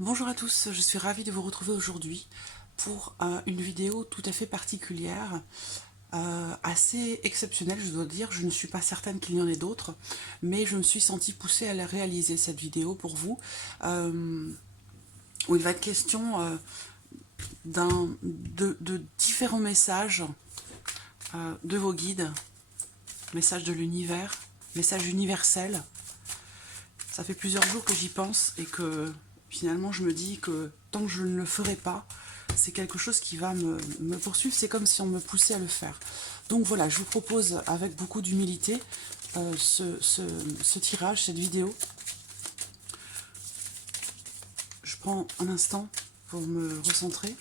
Bonjour à tous, je suis ravie de vous retrouver aujourd'hui pour une vidéo tout à fait particulière, assez exceptionnelle je dois dire. Je ne suis pas certaine qu'il y en ait d'autres, mais je me suis sentie poussée à la réaliser cette vidéo pour vous, où il va être question de différents messages de vos guides, messages de l'univers, messages universels. Ça fait plusieurs jours que j'y pense et que finalement je me dis que tant que je ne le ferai pas, c'est quelque chose qui va me poursuivre. C'est comme si on me poussait à le faire. Donc voilà, je vous propose avec beaucoup d'humilité ce tirage, cette vidéo. Je prends un instant pour me recentrer.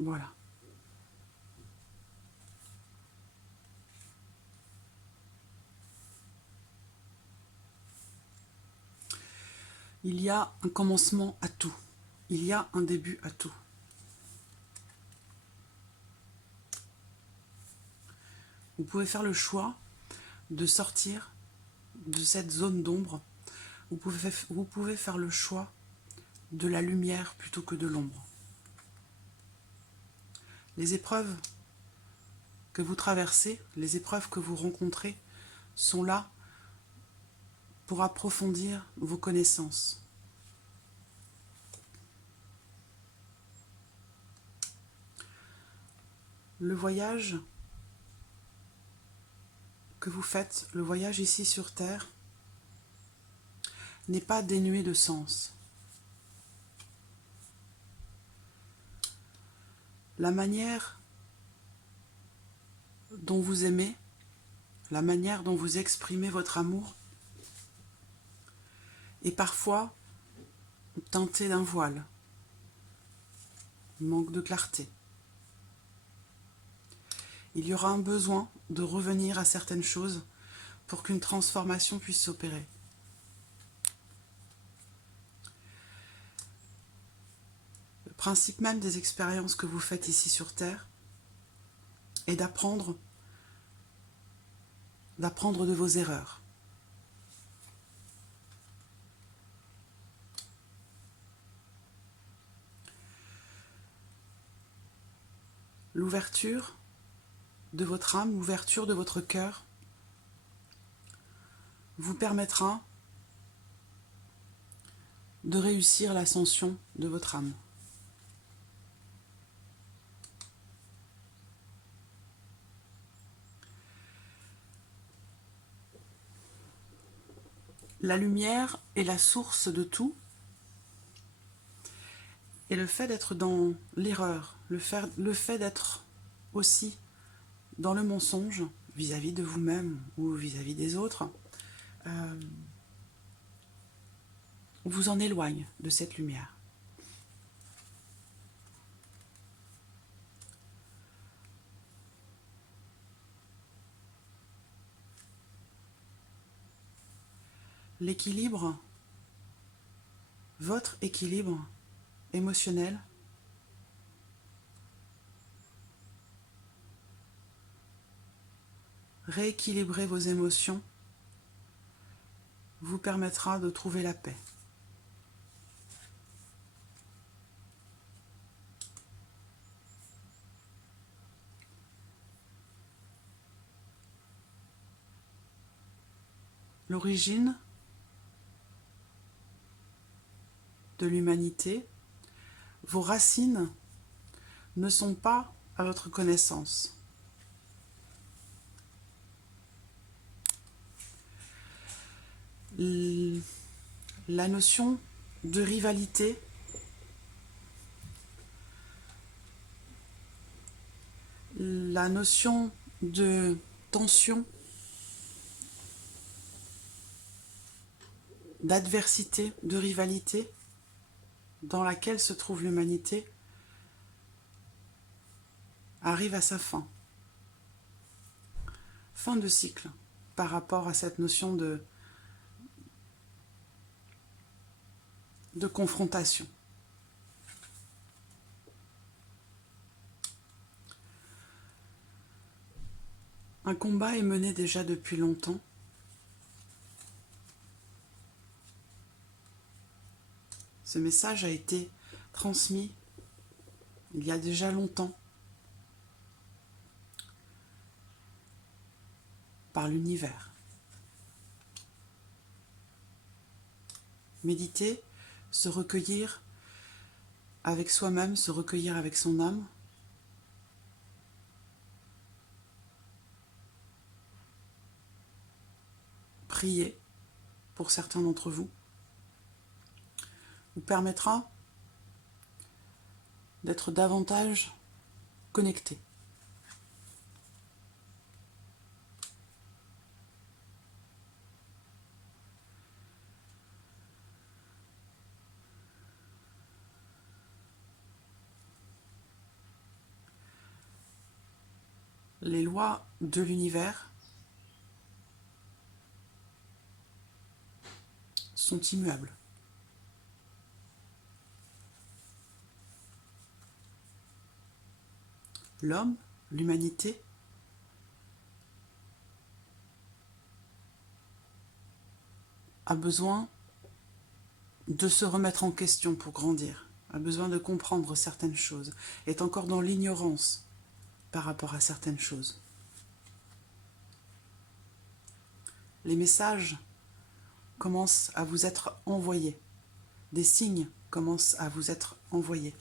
Voilà. Il y a un commencement à tout. Il y a un début à tout. Vous pouvez faire le choix de sortir de cette zone d'ombre. Vous pouvez faire le choix de la lumière plutôt que de l'ombre. Les épreuves que vous traversez, les épreuves que vous rencontrez sont là pour approfondir vos connaissances. Le voyage que vous faites, le voyage ici sur Terre, n'est pas dénué de sens. La manière dont vous aimez, la manière dont vous exprimez votre amour est parfois teintée d'un voile, manque de clarté. Il y aura un besoin de revenir à certaines choses pour qu'une transformation puisse s'opérer. Le principe même des expériences que vous faites ici sur Terre est d'apprendre de vos erreurs. L'ouverture de votre âme, l'ouverture de votre cœur vous permettra de réussir l'ascension de votre âme. La lumière est la source de tout, et le fait d'être dans l'erreur, le fait d'être aussi dans le mensonge vis-à-vis de vous-même ou vis-à-vis des autres, vous en éloigne de cette lumière. L'équilibre, votre équilibre émotionnel, rééquilibrer vos émotions vous permettra de trouver la paix. L'origine de l'humanité, vos racines ne sont pas à votre connaissance. La notion de rivalité la notion de tension, d'adversité, de rivalité dans laquelle se trouve l'humanité arrive à sa fin. Fin de cycle par rapport à cette notion de confrontation. Un combat est mené déjà depuis longtemps. Ce message a été transmis il y a déjà longtemps par l'univers. Méditer, se recueillir avec soi-même, se recueillir avec son âme, prier pour certains d'entre vous, vous permettra d'être davantage connecté. Les lois de l'univers sont immuables. L'homme, l'humanité, a besoin de se remettre en question pour grandir, a besoin de comprendre certaines choses, est encore dans l'ignorance par rapport à certaines choses. Les messages commencent à vous être envoyés, des signes commencent à vous être envoyés.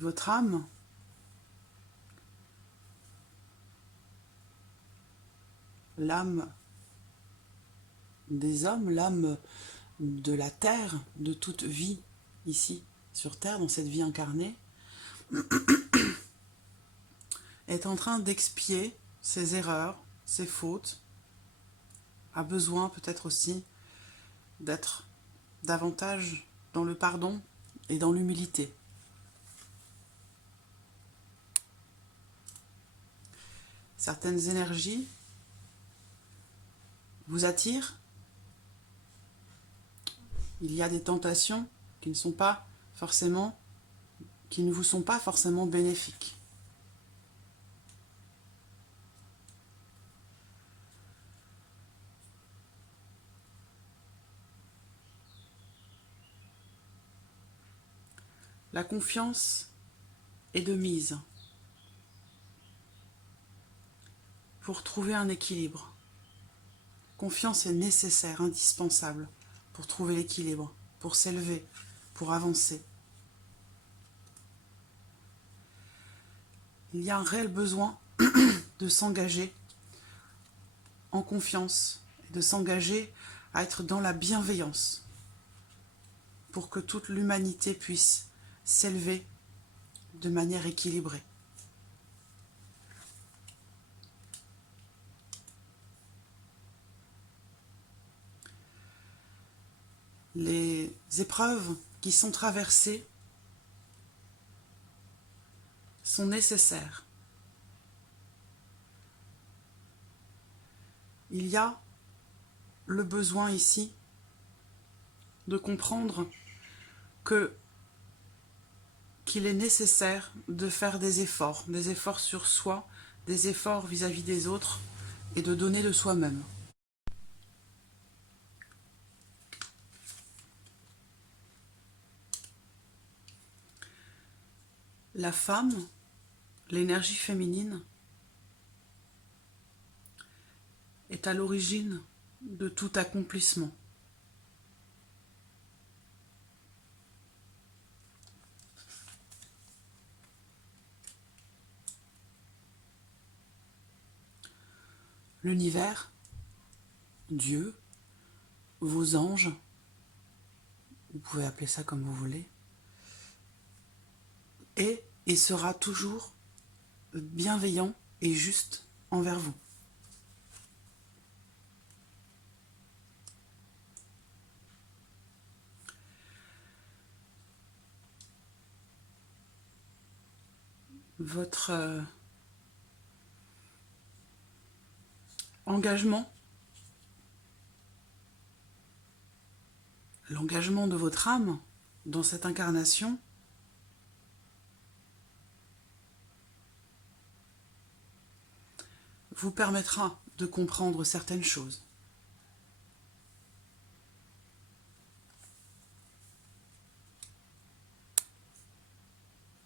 Votre âme l'âme des hommes, l'âme de la terre, de toute vie ici sur terre, dans cette vie incarnée, est en train d'expier ses erreurs, ses fautes, a besoin peut-être aussi d'être davantage dans le pardon et dans l'humilité. Certaines énergies vous attirent. Il y a des tentations qui ne sont pas forcément, qui ne vous sont pas forcément bénéfiques. La confiance est de mise pour trouver un équilibre. Confiance est nécessaire, indispensable pour trouver l'équilibre, pour s'élever, pour avancer. Il y a un réel besoin de s'engager en confiance, de s'engager à être dans la bienveillance pour que toute l'humanité puisse s'élever de manière équilibrée. Les épreuves qui sont traversées sont nécessaires. Il y a le besoin ici de comprendre qu'il est nécessaire de faire des efforts sur soi, des efforts vis-à-vis des autres et de donner de soi-même. La femme, l'énergie féminine, est à l'origine de tout accomplissement. L'univers, Dieu, vos anges, vous pouvez appeler ça comme vous voulez, est et sera toujours bienveillant et juste envers vous. Votre engagement, l'engagement de votre âme dans cette incarnation vous permettra de comprendre certaines choses.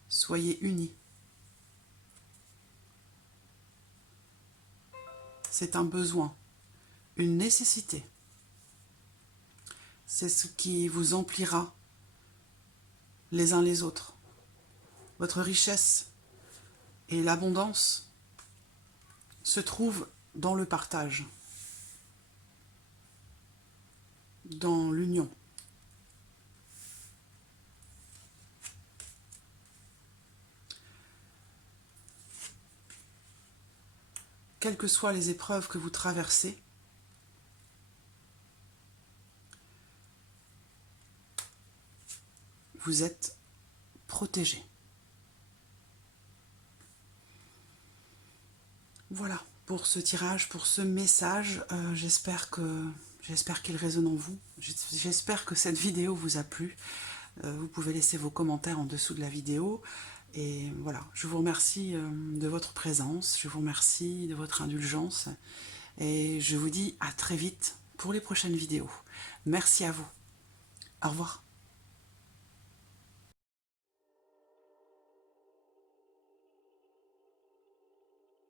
Soyez unis. C'est un besoin, une nécessité. C'est ce qui vous emplira les uns les autres. Votre richesse et l'abondance se trouvent dans le partage, dans l'union. Quelles que soient les épreuves que vous traversez, vous êtes protégés. Voilà pour ce tirage, pour ce message. J'espère qu'il résonne en vous. J'espère que cette vidéo vous a plu. Vous pouvez laisser vos commentaires en dessous de la vidéo. Et voilà, je vous remercie de votre présence, je vous remercie de votre indulgence. Et je vous dis à très vite pour les prochaines vidéos. Merci à vous. Au revoir.